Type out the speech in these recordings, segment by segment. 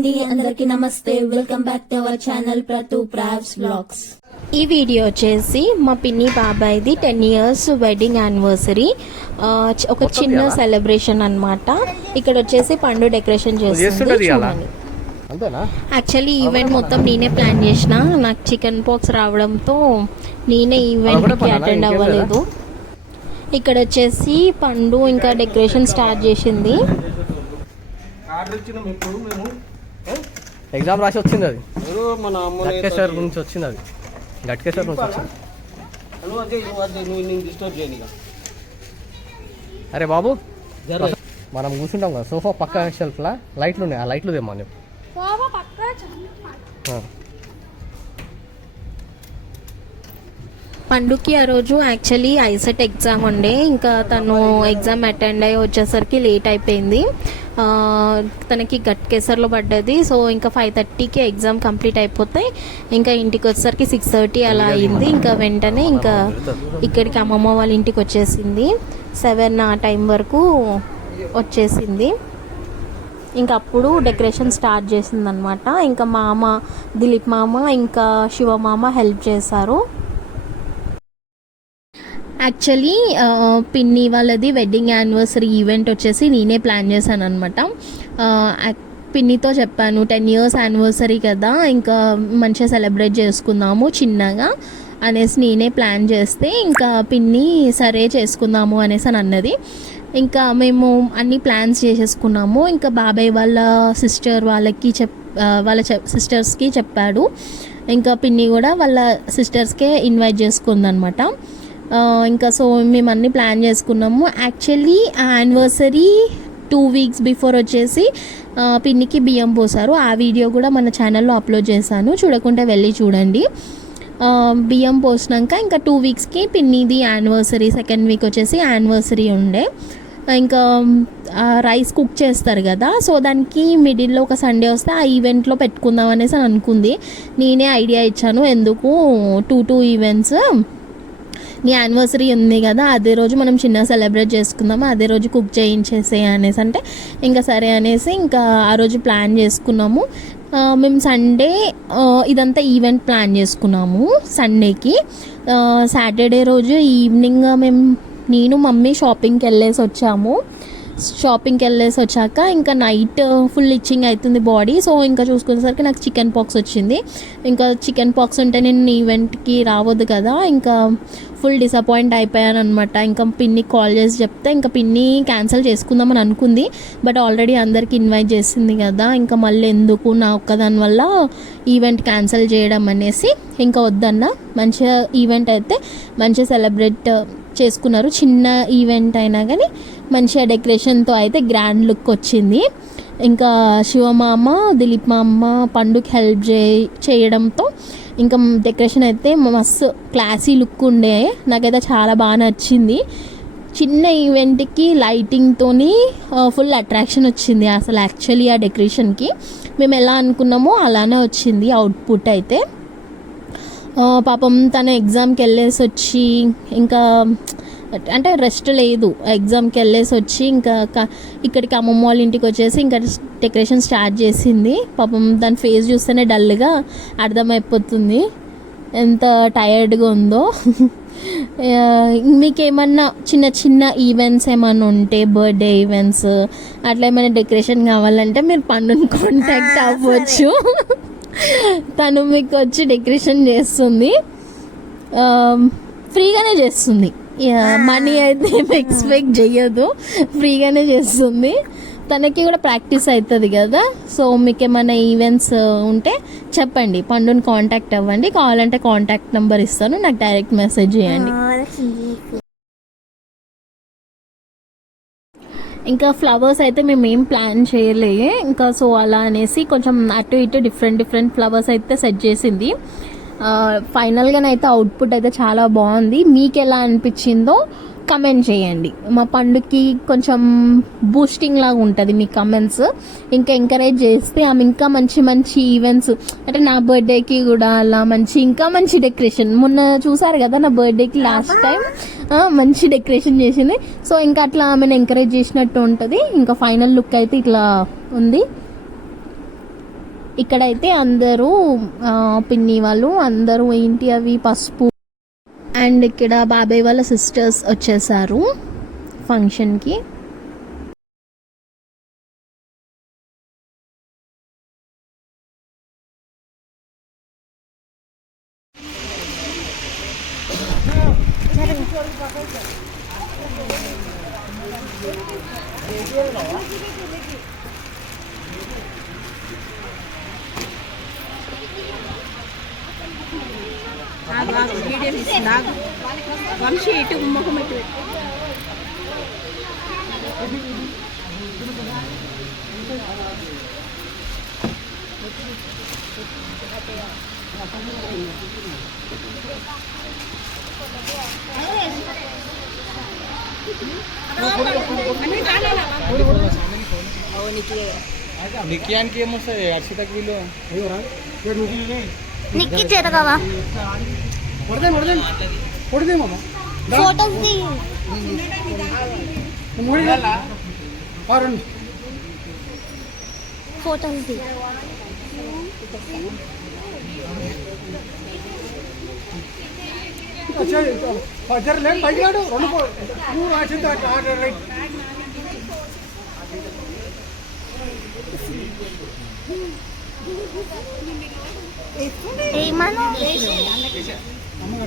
అండి, అందరికి నమస్తే. Welcome back to our channel ప్రతు ప్రావ్స్ వ్లాగ్స్. ఈ వీడియో వచ్చేసి మా పిన్ని బాబాయ్ది 10 years వెడ్డింగ్ యానివర్సరీ, ఒక చిన్న సెలబ్రేషన్ అన్నమాట. ఇక్కడ వచ్చేసి పండు డెకరేషన్ చేస్తుంది. యాక్చువల్లీ ఈవెంట్ మొత్తం నేనే ప్లాన్ చేసిన. నాకు చికెన్ పాక్స్ రావడంతో నేనే ఈవెంట్కి అటెండ్ అవ్వలేదు. ఇక్కడ వచ్చేసి పండు ఇంకా డెకరేషన్ స్టార్ట్ చేసింది. ఎగ్జామ్ రాసి వచ్చింది అది, మన గట్కేశ్వర్ నుంచి వచ్చింది. అది గట్కేశ్వర్ నుంచి వచ్చింది. అరే బాబు, మనం కూర్చుంటాం కదా సోఫా పక్క షెల్ఫ్లా లైట్లు ఉన్నాయి, ఆ లైట్లు తెమ్మా చెప్పు. పండుకి ఆ రోజు యాక్చువల్లీ ఐసెట్ ఎగ్జామ్ ఉండే. ఇంకా తను ఎగ్జామ్ అటెండ్ అయ్యి వచ్చేసరికి లేట్ అయిపోయింది. తనకి గట్కేసర్లో పడ్డది. సో ఇంకా 5:30కి ఎగ్జామ్ కంప్లీట్ అయిపోతే ఇంకా ఇంటికి వచ్చేసరికి 6:30 అలా అయింది. ఇంకా వెంటనే ఇంకా ఇక్కడికి అమ్మమ్మ వాళ్ళ ఇంటికి వచ్చేసింది. 7 ఆ టైం వరకు వచ్చేసింది. ఇంకా అప్పుడు డెకరేషన్ స్టార్ట్ చేసింది అనమాట. ఇంకా మామ, దిలీప్ మామ ఇంకా శివ మామ హెల్ప్ చేశారు. యాక్చువల్లీ పిన్ని వాళ్ళది వెడ్డింగ్ యానివర్సరీ ఈవెంట్ వచ్చేసి నేనే ప్లాన్ చేశాను అనమాట. పిన్నితో చెప్పాను 10 years యానివర్సరీ కదా, ఇంకా మంచిగా సెలబ్రేట్ చేసుకుందాము చిన్నగా అనేసి నేనే ప్లాన్ చేస్తే ఇంకా పిన్ని సరే చేసుకుందాము అనేసి అని అన్నది. ఇంకా మేము అన్ని ప్లాన్స్ చేసేసుకున్నాము. ఇంకా బాబాయ్ వాళ్ళ సిస్టర్ వాళ్ళకి వాళ్ళ సిస్టర్స్కి చెప్పాడు. ఇంకా పిన్ని కూడా వాళ్ళ సిస్టర్స్కే ఇన్వైట్ చేసుకుందనమాట. ఇంకా సో మేము అన్నీ ప్లాన్ చేసుకున్నాము. యాక్చువల్లీ ఆ యానివర్సరీ 2 weeks బిఫోర్ వచ్చేసి పిన్నికి బియ్యం పోసారు. ఆ వీడియో కూడా మన ఛానల్లో అప్లోడ్ చేశాను, చూడకుంటే వెళ్ళి చూడండి. బియ్యం పోసినాక ఇంకా 2 weeksకి పిన్నిది యానివర్సరీ, 2nd week వచ్చేసి యానివర్సరీ ఉండే. ఇంకా రైస్ కుక్ చేస్తారు కదా, సో దానికి మిడిల్లో ఒక సండే వస్తే ఆ ఈవెంట్లో పెట్టుకుందాం అనేసి అని అనుకుంది. నేనే ఐడియా ఇచ్చాను, ఎందుకు 2 ఈవెంట్స్, నీ యానివర్సరీ ఉంది కదా అదే రోజు మనం చిన్న సెలబ్రేట్ చేసుకుందాము, అదే రోజు కుక్ చేయించేసే అనేసి అంటే ఇంకా సరే అనేసి ఇంకా ఆ రోజు ప్లాన్ చేసుకున్నాము. మేము సండే ఇదంతా ఈవెంట్ ప్లాన్ చేసుకున్నాము. సండేకి సాటర్డే రోజు ఈవినింగ్ నేను మమ్మీ షాపింగ్కి వెళ్ళేసి వచ్చాము. షాపింగ్కి వెళ్ళేసి వచ్చాక ఇంకా నైట్ ఫుల్ ఇచ్చింగ్ అవుతుంది బాడీ. సో ఇంకా చూసుకునేసరికి నాకు చికెన్ పాక్స్ వచ్చింది. ఇంకా చికెన్ పాక్స్ ఉంటే నేను ఈవెంట్కి రావద్దు కదా, ఇంకా ఫుల్ డిసప్పాయింట్ అయిపోయాను అనమాట. ఇంకా పిన్ని కాల్ చేసి చెప్తే ఇంకా పిన్ని క్యాన్సిల్ చేసుకుందామని అనుకుంది. బట్ ఆల్రెడీ అందరికి ఇన్వైట్ చేసింది కదా, ఇంకా మళ్ళీ ఎందుకు నా ఒక్కదాని వల్ల ఈవెంట్ క్యాన్సిల్ చేయడం అనేసి ఇంకా వద్దన్న. మంచిగా ఈవెంట్ అయితే మంచిగా సెలబ్రేట్ చేసుకున్నారు. చిన్న ఈవెంట్ అయినా కానీ మంచిగా డెకరేషన్తో అయితే గ్రాండ్ లుక్ వచ్చింది. ఇంకా శివమామ, దిలీప్ మామ పండుకి హెల్ప్ చేయడంతో ఇంకా డెకరేషన్ అయితే మస్తు క్లాసీ లుక్ ఉండే. నాకైతే చాలా బాగా నచ్చింది. చిన్న ఈవెంట్కి లైటింగ్తోని ఫుల్ అట్రాక్షన్ వచ్చింది అసలు. యాక్చువల్లీ ఆ డెకరేషన్కి మేము ఎలా అనుకున్నామో అలానే వచ్చింది అవుట్పుట్ అయితే. పాపం తను ఎగ్జామ్కి వెళ్ళేసి వచ్చి ఇంకా అంటే రెస్ట్ లేదు, ఎగ్జామ్కి వెళ్ళేసి వచ్చి ఇంకా ఇక్కడికి అమ్మమ్మ వాళ్ళ ఇంటికి వచ్చేసి ఇంకా డెకరేషన్ స్టార్ట్ చేసింది. పాపం దాని ఫేస్ చూస్తేనే డల్గా అర్థమైపోతుంది ఎంత టయర్డ్గా ఉందో. మీకేమన్నా చిన్న చిన్న ఈవెంట్స్ ఏమన్నా ఉంటే, బర్త్డే ఈవెంట్స్ అట్లా ఏమైనా డెకరేషన్ కావాలంటే మీరు పండుని కాంటాక్ట్ అవ్వచ్చు. తను మీకు వచ్చి డెకరేషన్ చేస్తుంది, ఫ్రీగానే చేస్తుంది. మనీ అయితే ఎక్స్పెక్ట్ చేయదు, ఫ్రీగానే చేస్తుంది. తనకి కూడా ప్రాక్టీస్ అవుతుంది కదా. సో మీకు ఏమైనా ఈవెంట్స్ ఉంటే చెప్పండి, పండుని కాంటాక్ట్ అవ్వండి. కావాలంటే కాంటాక్ట్ నెంబర్ ఇస్తాను, నాకు డైరెక్ట్ మెసేజ్ చేయండి. ఇంకా ఫ్లవర్స్ అయితే మేము ఏం ప్లాన్ చేయలే. ఇంకా సో అలా అనేసి కొంచెం అటు ఇటు డిఫరెంట్ ఫ్లవర్స్ అయితే సెట్ చేసింది. ఫైనల్గానైతే అవుట్పుట్ అయితే చాలా బాగుంది. మీకు ఎలా అనిపించిందో కమెంట్ చేయండి. మా పండుకి కొంచెం బూస్టింగ్ లాగా ఉంటుంది మీ కమెంట్స్. ఇంకా ఎంకరేజ్ చేస్తే ఆమె ఇంకా మంచి మంచి ఈవెంట్స్, అంటే నా బర్త్డేకి కూడా అలా ఇంకా మంచి డెకరేషన్, మొన్న చూసారు కదా నా బర్త్డేకి లాస్ట్ టైం మంచి డెకరేషన్ చేసింది. సో ఇంకా అట్లా ఆమెను ఎంకరేజ్ చేసినట్టు ఉంటుంది. ఇంకా ఫైనల్ లుక్ అయితే ఇట్లా ఉంది. ఇక్కడైతే అందరూ పిన్ని వాళ్ళు అందరూ ఏంటి అవి పసుపు, అండ్ ఇక్కడ బాబాయ్ వాళ్ళ సిస్టర్స్ వచ్చేసారు ఫంక్షన్కి. వంశీ ఇటు ముఖం ఇటు నిక్యానికి ఏమొస్తాయి అర్షితకి వీళ్ళు నిక్కి జరగవా ఫోటోస్ ఫోటోస్ ఏమన్నా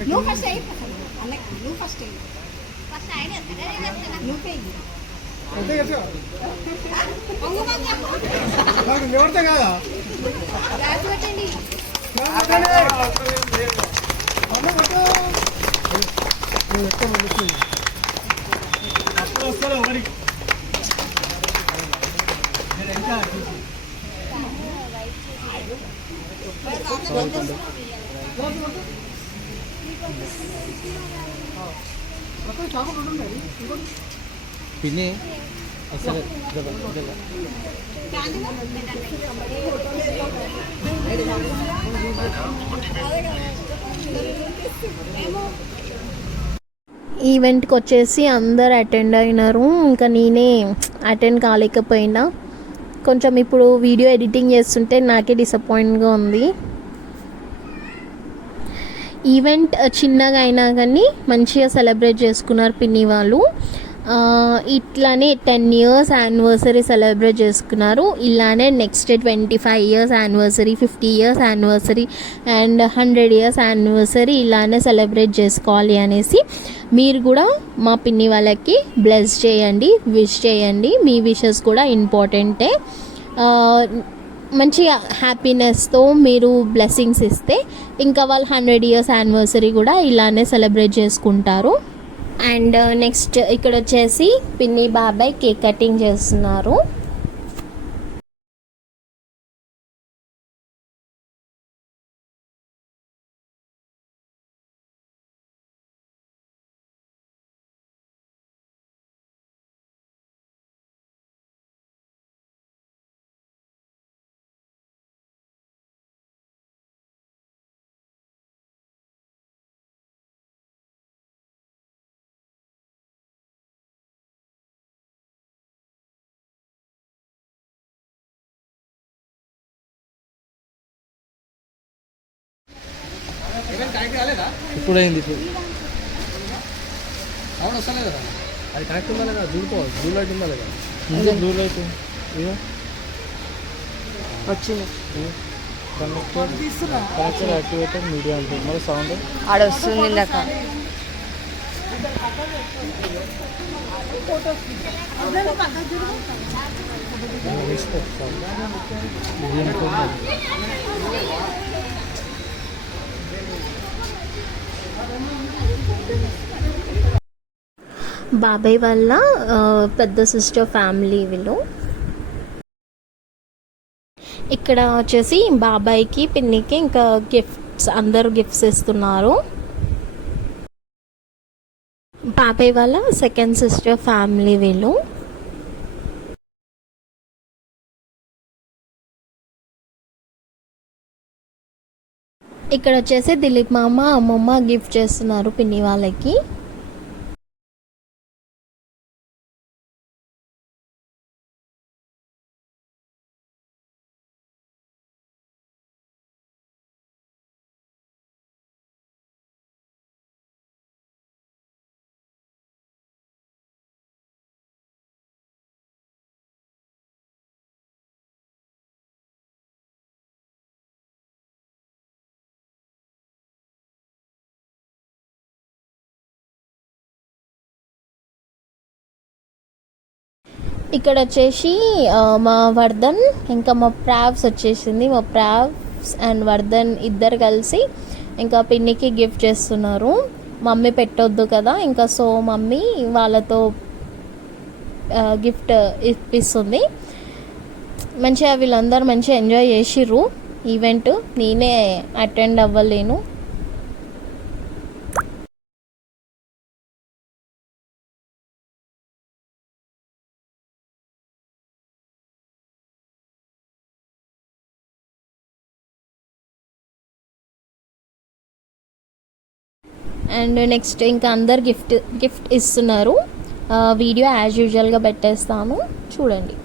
నువ్వు ఫస్ట్ నువ్వు ఫస్ట్ నివర్త కాదా పిన్ని అసలు ఈవెంట్కి వచ్చేసి అందరు అటెండ్ అయినారు, ఇంకా నేనే అటెండ్ కాలేకపోయినా. కొంచెం ఇప్పుడు వీడియో ఎడిటింగ్ చేస్తుంటే నాకే డిసప్పాయింట్గా ఉంది. ఈవెంట్ చిన్నగా అయినా కానీ మంచిగా సెలబ్రేట్ చేసుకున్నారు పిన్ని వాళ్ళు. ఇట్లానే 10 years యానివర్సరీ సెలబ్రేట్ చేసుకున్నారు. ఇలానే next 25 years anniversary, 50 years anniversary and 100 years anniversary ఇలానే సెలబ్రేట్ చేసుకోవాలి అనేసి మీరు కూడా మా పిన్ని వాళ్ళకి బ్లెస్ చేయండి, విష్ చేయండి. మీ విషెస్ కూడా ఇంపార్టెంటే. మంచి హ్యాపీనెస్తో మీరు బ్లెస్సింగ్స్ ఇస్తే ఇంకా వాళ్ళు 100 years యానివర్సరీ కూడా ఇలానే సెలబ్రేట్ చేసుకుంటారు. అండ్ నెక్స్ట్ ఇక్కడ వచ్చేసి పిన్ని బాబాయ్ కేక్ కటింగ్ చేస్తున్నారు. ఇప్పుడు అయింది. ఇప్పుడు అవును వస్తానే కదా, అది కనెక్ట్ ఉందా లేదా చూడుకోవాలి. బ్లూ లైట్ ఉందా లేదా? బ్లూ లైట్ వచ్చింది. కనెక్టర్ యాక్టివేటెడ్ మీడియా ఉంటుంది. మరి సౌండ్ ఆడ వస్తుంది ఇందాక. బాబాయ్ వాళ్ళ పెద్ద సిస్టర్ ఫ్యామిలీ వీళ్ళు. ఇక్కడ వచ్చేసి బాబాయ్కి పిన్నికి ఇంకా గిఫ్ట్స్, అందరూ గిఫ్ట్స్ ఇస్తున్నారు. బాబాయ్ వాళ్ళ సెకండ్ సిస్టర్ ఫ్యామిలీ వీళ్ళు. ఇక్కడ వచ్చేసి దిలీప్ మామ అమ్మమ్మ గిఫ్ట్ చేస్తున్నారు పిన్ని వాళ్ళకి. ఇక్కడ వచ్చేసి మా వర్ధన్ ఇంకా మా ప్రావ్స్ వచ్చేసింది. మా ప్రావ్స్ అండ్ వర్ధన్ ఇద్దరు కలిసి ఇంకా పిన్నికి గిఫ్ట్ చేస్తున్నారు. మమ్మీ పెట్టొద్దు కదా, ఇంకా సో మమ్మీ వాళ్ళతో గిఫ్ట్ ఇప్పిస్తుంది. మంచిగా వీళ్ళందరూ మంచిగా ఎంజాయ్ చేసిర్రు ఈవెంట్. నేనే అటెండ్ అవ్వలేను. అండ్ నెక్స్ట్ ఇంకా అందరు గిఫ్ట్ ఇస్తున్నారు. వీడియో యాజ్ యూజువల్గా పెట్టేస్తాను, చూడండి.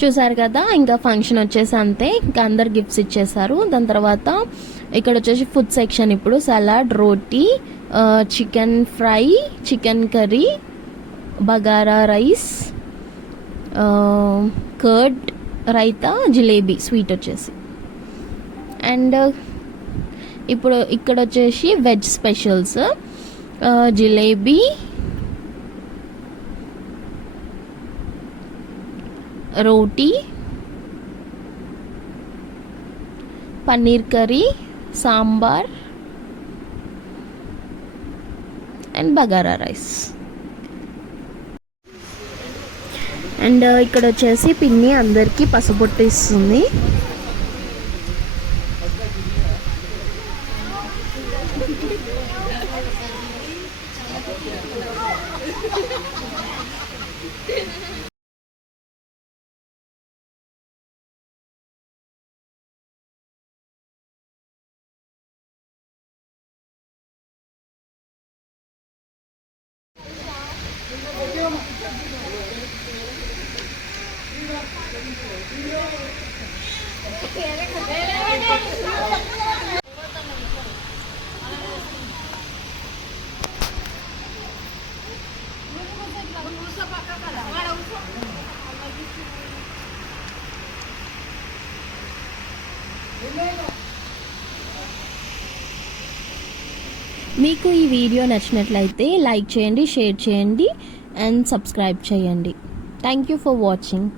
చూసారు కదా, ఇంకా ఫంక్షన్ వచ్చేసి అంతే. ఇంకా అందరు గిఫ్ట్స్ ఇచ్చేసారు. దాని తర్వాత ఇక్కడ వచ్చేసి ఫుడ్ సెక్షన్. ఇప్పుడు salad, roti, chicken fry, chicken curry, bagara rice, curd, raita, jalebi sweet వచ్చేసి. అండ్ ఇప్పుడు ఇక్కడ వచ్చేసి veg specials, jalebi, roti, paneer curry, sambar and bagara rice. And ఇక్కడ వచ్చేసి పిన్ని అందరికీ పసుపొట్టు ఇస్తుంది. మీకు ఈ వీడియో నచ్చినట్లయితే లైక్ చేయండి, షేర్ చేయండి అండ్ సబ్స్క్రైబ్ చేయండి. Thank you for watching.